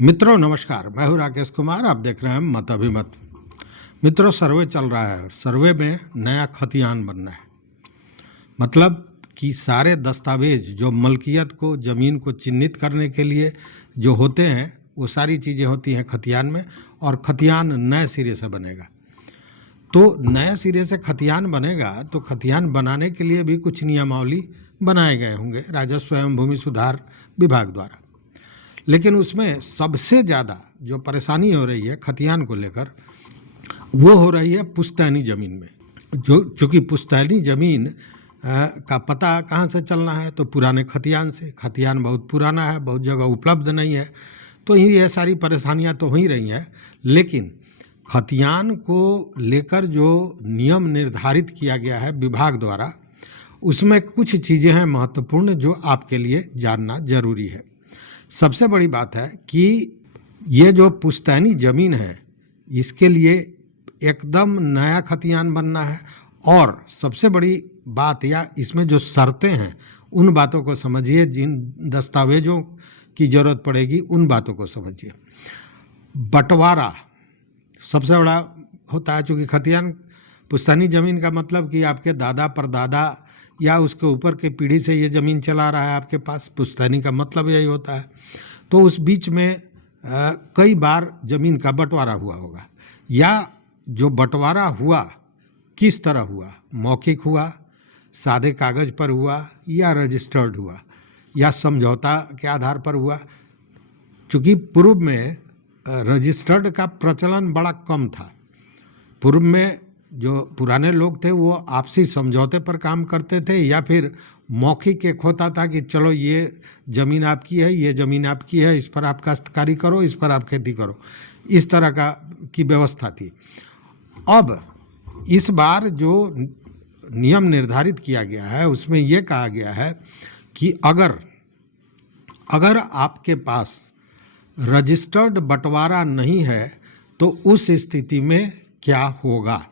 मित्रों नमस्कार, मैं हूं राकेश कुमार। आप देख रहे हैं मत अभिमत। मित्रों, सर्वे चल रहा है। सर्वे में नया खतियान बनना है। मतलब कि सारे दस्तावेज जो मलकियत को, ज़मीन को चिन्हित करने के लिए जो होते हैं, वो सारी चीज़ें होती हैं खतियान में। और खतियान नए सिरे से बनेगा। तो नए सिरे से खतियान बनेगा तो खतियान बनाने के लिए भी कुछ नियमावली बनाए गए होंगे राजस्व एवं भूमि सुधार विभाग द्वारा। लेकिन उसमें सबसे ज़्यादा जो परेशानी हो रही है खतियान को लेकर, वो हो रही है पुश्तैनी ज़मीन में। जो चूँकि पुश्तैनी ज़मीन का पता कहाँ से चलना है, तो पुराने खतियान से। खतियान बहुत पुराना है, बहुत जगह उपलब्ध नहीं है, तो ये सारी परेशानियाँ तो हो ही रही हैं। लेकिन खतियान को लेकर जो नियम निर्धारित किया गया है विभाग द्वारा, उसमें कुछ चीज़ें हैं महत्वपूर्ण जो आपके लिए जानना जरूरी है। सबसे बड़ी बात है कि ये जो पुश्तैनी ज़मीन है, इसके लिए एकदम नया खतियान बनना है। और सबसे बड़ी बात या इसमें जो शर्तें हैं, उन बातों को समझिए। जिन दस्तावेजों की ज़रूरत पड़ेगी उन बातों को समझिए। बंटवारा सबसे बड़ा होता है, चूँकि खतियान पुश्तैनी ज़मीन का मतलब कि आपके दादा परदादा या उसके ऊपर के पीढ़ी से ये ज़मीन चला रहा है आपके पास। पुश्तैनी का मतलब यही होता है। तो उस बीच में कई बार ज़मीन का बंटवारा हुआ होगा, या जो बंटवारा हुआ किस तरह हुआ, मौखिक हुआ, सादे कागज़ पर हुआ, या रजिस्टर्ड हुआ, या समझौता के आधार पर हुआ। चूँकि पूर्व में रजिस्टर्ड का प्रचलन बड़ा कम था। पूर्व में जो पुराने लोग थे वो आपसी समझौते पर काम करते थे, या फिर मौखिक एक होता था कि चलो ये ज़मीन आपकी है, ये ज़मीन आपकी है, इस पर आप काश्तकारी करो, इस पर आप खेती करो। इस तरह की व्यवस्था थी। अब इस बार जो नियम निर्धारित किया गया है उसमें ये कहा गया है कि अगर आपके पास रजिस्टर्ड बंटवारा नहीं है तो उस स्थिति में क्या होगा।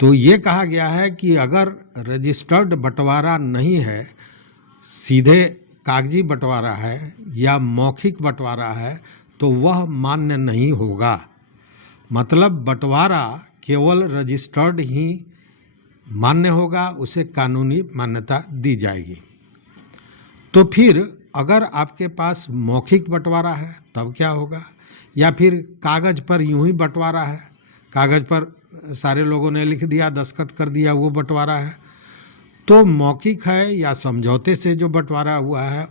तो ये कहा गया है कि अगर रजिस्टर्ड बंटवारा नहीं है, सीधे कागजी बंटवारा है या मौखिक बंटवारा है, तो वह मान्य नहीं होगा। मतलब बंटवारा केवल रजिस्टर्ड ही मान्य होगा, उसे कानूनी मान्यता दी जाएगी। तो फिर अगर आपके पास मौखिक बंटवारा है तब क्या होगा, या फिर कागज़ पर यूं ही बंटवारा है, कागज़ पर सारे लोगों ने लिख दिया, दस्तखत कर दिया, वो बंटवारा है। तो मौखिक है या समझौते से जो बंटवारा हुआ है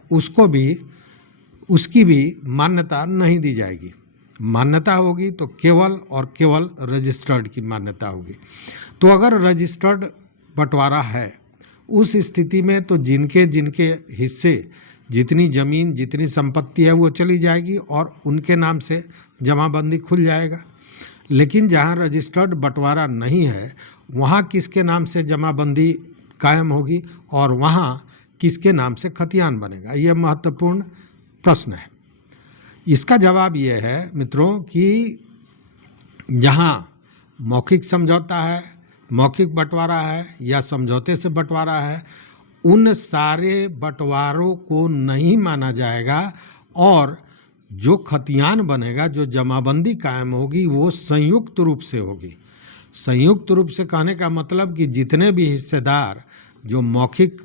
उसकी भी मान्यता नहीं दी जाएगी। मान्यता होगी तो केवल और केवल रजिस्टर्ड की मान्यता होगी। तो अगर रजिस्टर्ड बंटवारा है, उस स्थिति में तो जिनके जिनके हिस्से, जितनी ज़मीन, जितनी संपत्ति है वो चली जाएगी और उनके नाम से जमाबंदी खुल जाएगा। लेकिन जहाँ रजिस्टर्ड बंटवारा नहीं है, वहाँ किसके नाम से जमाबंदी कायम होगी और वहाँ किसके नाम से खतियान बनेगा, यह महत्वपूर्ण प्रश्न है। इसका जवाब ये है मित्रों कि जहाँ मौखिक समझौता है, मौखिक बंटवारा है या समझौते से बंटवारा है, उन सारे बंटवारों को नहीं माना जाएगा। और जो खतियान बनेगा, जो जमाबंदी कायम होगी, वो संयुक्त रूप से होगी। संयुक्त रूप से कहने का मतलब कि जितने भी हिस्सेदार जो मौखिक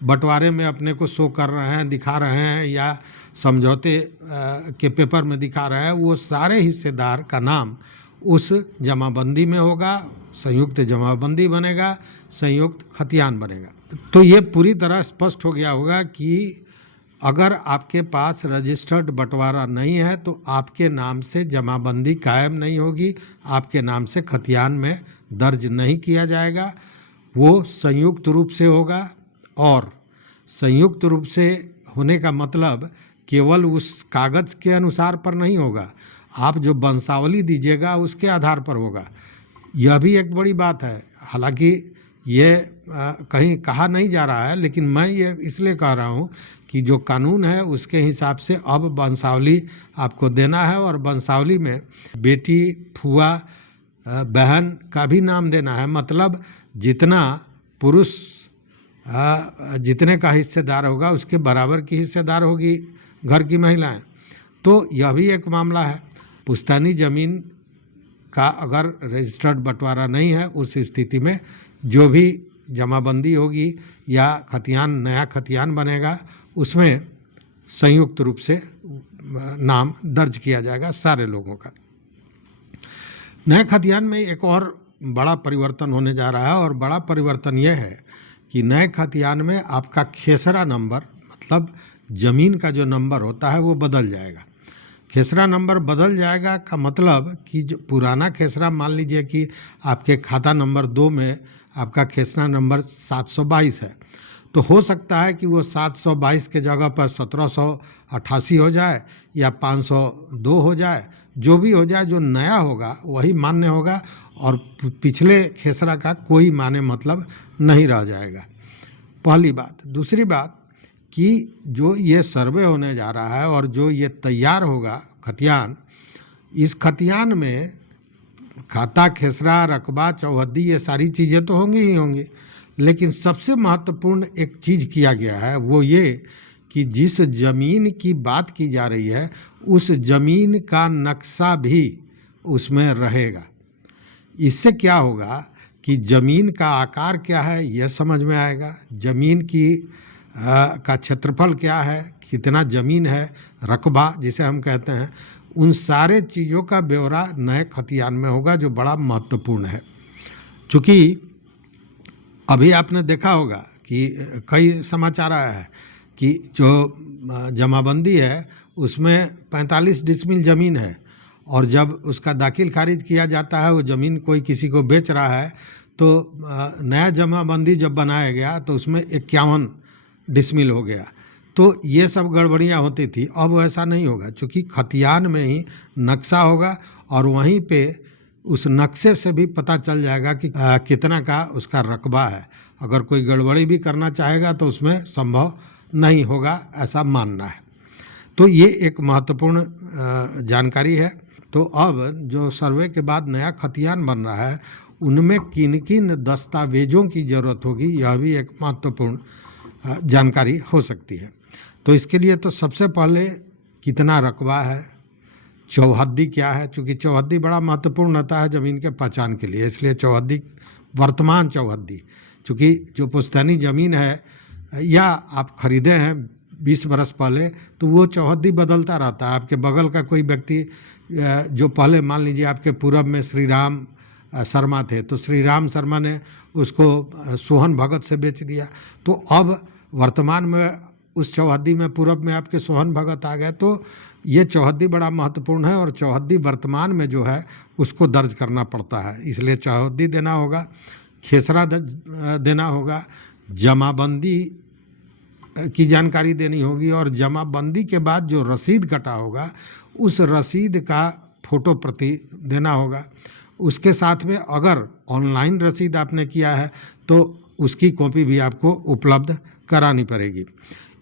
बंटवारे में अपने को शो कर रहे हैं, दिखा रहे हैं, या समझौते के पेपर में दिखा रहे हैं, वो सारे हिस्सेदार का नाम उस जमाबंदी में होगा। संयुक्त जमाबंदी बनेगा, संयुक्त खतियान बनेगा। तो ये पूरी तरह स्पष्ट हो गया होगा कि अगर आपके पास रजिस्टर्ड बंटवारा नहीं है तो आपके नाम से जमाबंदी कायम नहीं होगी, आपके नाम से खतियान में दर्ज नहीं किया जाएगा। वो संयुक्त रूप से होगा। और संयुक्त रूप से होने का मतलब केवल उस कागज़ के अनुसार पर नहीं होगा, आप जो वंशावली दीजिएगा उसके आधार पर होगा। यह भी एक बड़ी बात है। हालांकि ये कहीं कहा नहीं जा रहा है, लेकिन मैं ये इसलिए कह रहा हूँ कि जो कानून है उसके हिसाब से अब वंशावली आपको देना है। और वंशावली में बेटी, फूआ, बहन का भी नाम देना है। मतलब जितना पुरुष जितने का हिस्सेदार होगा उसके बराबर की हिस्सेदार होगी घर की महिलाएं। तो यह भी एक मामला है। पुश्तैनी ज़मीन का अगर रजिस्टर्ड बंटवारा नहीं है, उस स्थिति में जो भी जमाबंदी होगी या खतियान, नया खतियान बनेगा, उसमें संयुक्त रूप से नाम दर्ज किया जाएगा सारे लोगों का। नए खतियान में एक और बड़ा परिवर्तन होने जा रहा है, और बड़ा परिवर्तन यह है कि नए खतियान में आपका खेसरा नंबर, मतलब ज़मीन का जो नंबर होता है वो बदल जाएगा। खेसरा नंबर बदल जाएगा का मतलब कि जो पुराना खेसरा, मान लीजिए कि आपके खाता नंबर 2 में आपका खेसरा नंबर 722 है, तो हो सकता है कि वो 722 के जगह पर 1788 हो जाए या 502 हो जाए। जो भी हो जाए, जो नया होगा वही मान्य होगा और पिछले खेसरा का कोई माने मतलब नहीं रह जाएगा। पहली बात। दूसरी बात कि जो ये सर्वे होने जा रहा है और जो ये तैयार होगा खतियान, इस खतियान में खाता, खेसरा, रकबा, चौहद्दी, ये सारी चीज़ें तो होंगी ही होंगी, लेकिन सबसे महत्वपूर्ण एक चीज़ किया गया है वो ये कि जिस ज़मीन की बात की जा रही है उस ज़मीन का नक्शा भी उसमें रहेगा। इससे क्या होगा कि ज़मीन का आकार क्या है यह समझ में आएगा, ज़मीन की का क्षेत्रफल क्या है, कितना ज़मीन है, रकबा जिसे हम कहते हैं, उन सारे चीज़ों का ब्यौरा नए खतियान में होगा, जो बड़ा महत्वपूर्ण है। चूँकि अभी आपने देखा होगा कि कई समाचार आया है कि जो जमाबंदी है उसमें 45 डिसमिल ज़मीन है, और जब उसका दाखिल खारिज किया जाता है, वो ज़मीन कोई किसी को बेच रहा है, तो नया जमाबंदी जब बनाया गया तो उसमें 51 डिसमिल हो गया। तो ये सब गड़बड़ियाँ होती थी। अब ऐसा नहीं होगा, क्योंकि खतियान में ही नक्शा होगा और वहीं पे उस नक्शे से भी पता चल जाएगा कि कितना का उसका रकबा है। अगर कोई गड़बड़ी भी करना चाहेगा तो उसमें संभव नहीं होगा, ऐसा मानना है। तो ये एक महत्वपूर्ण जानकारी है। तो अब जो सर्वे के बाद नया खतियान बन रहा है, उनमें किन किन दस्तावेज़ों की ज़रूरत होगी, यह भी एक महत्वपूर्ण जानकारी हो सकती है। तो इसके लिए तो सबसे पहले कितना रकबा है, चौहद्दी क्या है, चूँकि चौहद्दी बड़ा महत्वपूर्ण होता है ज़मीन के पहचान के लिए, इसलिए चौहद्दी, वर्तमान चौहद्दी, चूँकि जो पुश्तैनी ज़मीन है या आप खरीदे हैं 20 बरस पहले, तो वो चौहद्दी बदलता रहता है। आपके बगल का कोई व्यक्ति जो पहले, मान लीजिए आपके पूरब में श्री राम शर्मा थे, तो श्री राम शर्मा ने उसको सोहन भगत से बेच दिया, तो अब वर्तमान में उस चौहद्दी में पूरब में आपके सोहन भगत आ गए। तो ये चौहद्दी बड़ा महत्वपूर्ण है, और चौहद्दी वर्तमान में जो है उसको दर्ज करना पड़ता है, इसलिए चौहद्दी देना होगा, खेसरा देना होगा, जमाबंदी की जानकारी देनी होगी, और जमाबंदी के बाद जो रसीद कटा होगा उस रसीद का फ़ोटो प्रति देना होगा। उसके साथ में अगर ऑनलाइन रसीद आपने किया है तो उसकी कॉपी भी आपको उपलब्ध करानी पड़ेगी।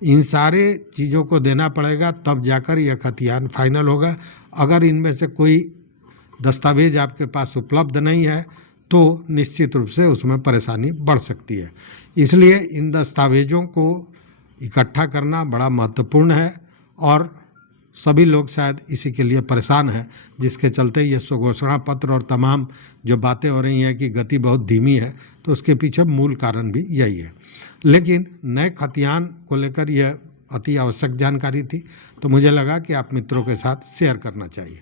इन सारे चीज़ों को देना पड़ेगा, तब जाकर यह खतियान फाइनल होगा। अगर इनमें से कोई दस्तावेज़ आपके पास उपलब्ध नहीं है तो निश्चित रूप से उसमें परेशानी बढ़ सकती है। इसलिए इन दस्तावेज़ों को इकट्ठा करना बड़ा महत्वपूर्ण है, और सभी लोग शायद इसी के लिए परेशान हैं, जिसके चलते ये स्वघोषणा पत्र और तमाम जो बातें हो रही हैं कि गति बहुत धीमी है, तो उसके पीछे मूल कारण भी यही है। लेकिन नए खतियान को लेकर यह अति आवश्यक जानकारी थी, तो मुझे लगा कि आप मित्रों के साथ शेयर करना चाहिए।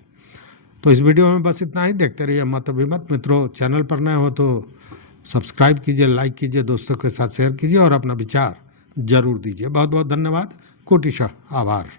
तो इस वीडियो में बस इतना ही। देखते रहिए मत अभिमत। मित्रों, चैनल पर नए हो तो सब्सक्राइब कीजिए, लाइक कीजिए, दोस्तों के साथ शेयर कीजिए और अपना विचार जरूर दीजिए। बहुत बहुत धन्यवाद। कोटिशः आभार।